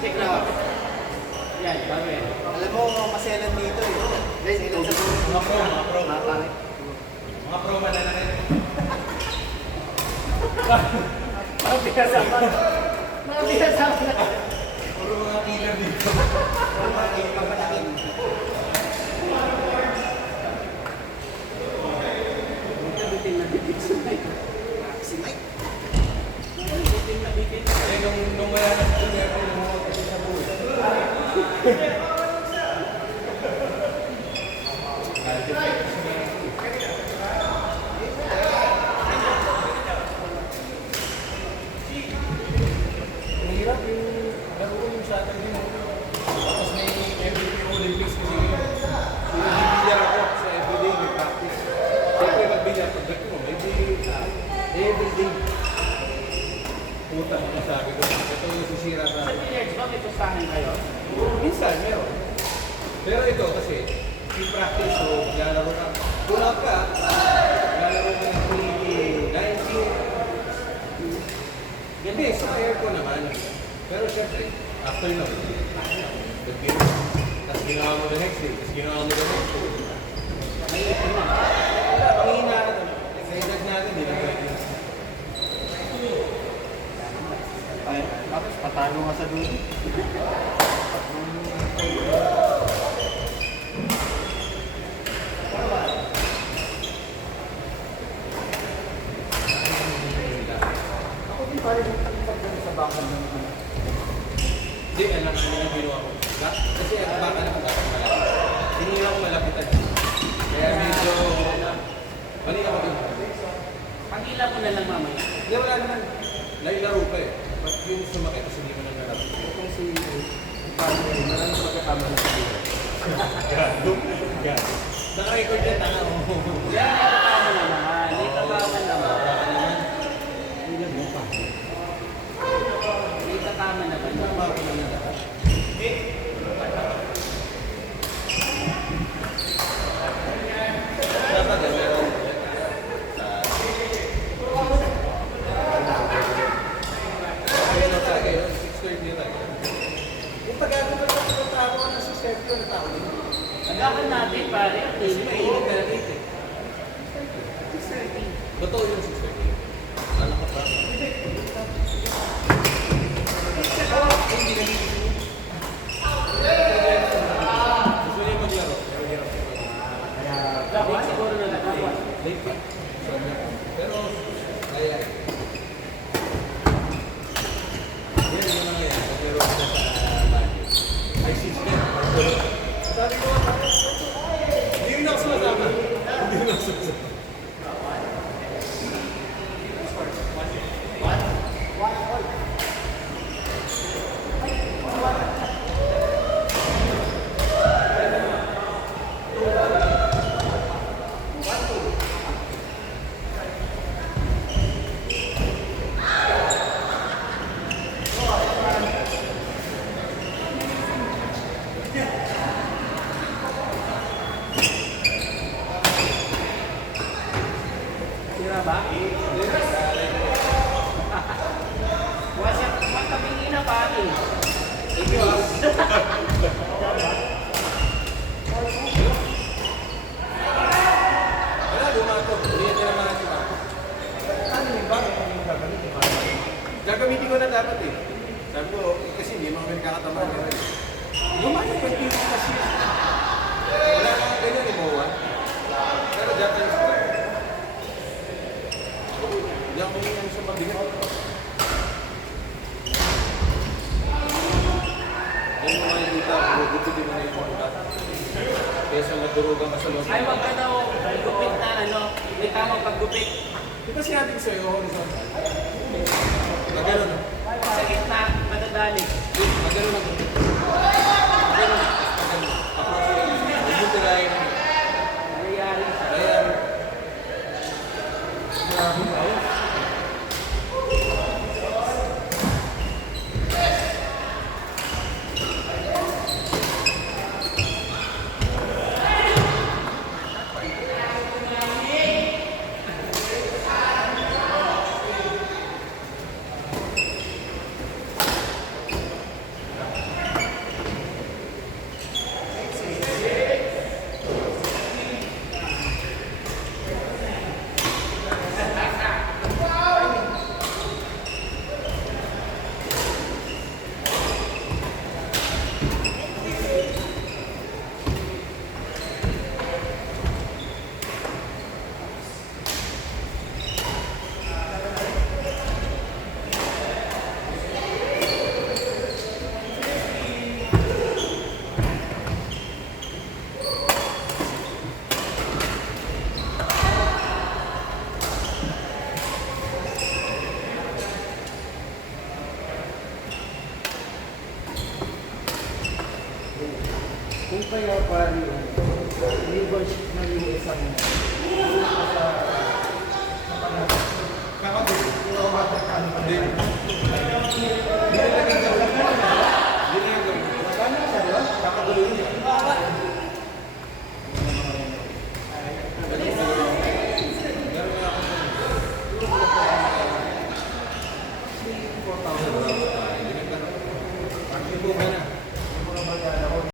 Check na. Yan, bago yan. Alam mo, maselan dito eh. Maselan sa buhay. Mga pro, mga pro. Mapangit. Mga pro man na rin. Mga pinasama. Mga pinasama. Puro mga killer dito. Papalakin. Buting na bibig sa mic. Si Mike. Buting na bibig. Eh, nung wala na sa kanya, lumuhot kasi sa buhay. Ang hirap yung laro yung sa atin yun. Tapos may everyday Olympics kasi yun. Nag-bilyar ako sa everyday, may practice. Siyempre mag-bilyar, pagdating mo, everyday. Puta, masabi ko. Ito yung sisira Sa na. billiards ba may pustahan kayo? Minsan, meron. Pero ito kasi, in practice, so lalaro ka. Tulad ka, lalaro ka ng 2019. Hindi, sa air ko naman. Pero syempre, after nun, nag-game. Tapos ginawa mo the next day, tapos ginawa mo the next day. Wala, pangihina na ito. Sa edad natin, hindi na pwede. Ay, tapos patalo nga sa dulo. Ako din pare yung pagdating sa bakal ng ano. Hindi, alam nga yung ginawa ko. Kasi ang baka naman dapat malapit. Hindi ako malapitan. Kaya medyo, mali ako din. Pangila mo na lang mamaya. Hindi, wala naman. Nailaro pa eh. Ba't yung sumakit, tapos hindi mo nang nalaro? Kung si paano yun, maraming magkakama na sa dulo. Gado. Gado. Naka-record yan, tanga mo. Yan, may tataman naman. May tataman naman. Baka naman. Ilan mo pa? May tataman naman. Tama ako naman lahat. Dapat eh, meron. Ayun na tayo, 6:30 tayo. Yung pag-agad ng tao na sa step yun, tao din. Agakan natin pare. Kasi mainit na rin eh. Totoo yung 6:30. Ano ka pa? Hindi ka dito. Gusto niya maglaro, pero hirap siya maglaro. Dapat siguro na lang. Late pa. Pero, kaya. Yan yung mga yan. Pero ako sa bagay. Ay, sister. Sabi ko, hindi mo na ako sumasama. Hindi mo na ako sumasama. Sira ba? Huwag kaming ina pare. Thank you, ah. Wala, lumato. Hindi natin naman natin ako. Ano yung bakit kung yung gagamitin? Gagamitin ko na dapat eh. Sabi ko, kasi hindi mga nagkakatamaan ka rin. Lumato, 20 years kasi. Wala mga ganyan eh, Moa. Pero Japanese ko. Hindi ako yung sa mabigat. Yan yung mga dito, gugupitin mo na yung mga kesa madurugan ka sa loob. Ay, wag ka daw gupit na ano. May tamang paggupit. Di ba sinabi ko sa'yo, horizontal? Magano na. Sa gitna, madadali. Magano na. Magano na. Approach. Huwag mo tirahin. Nangyayari. Ayan. Grabe na. Kaya pare, leadership ng US ang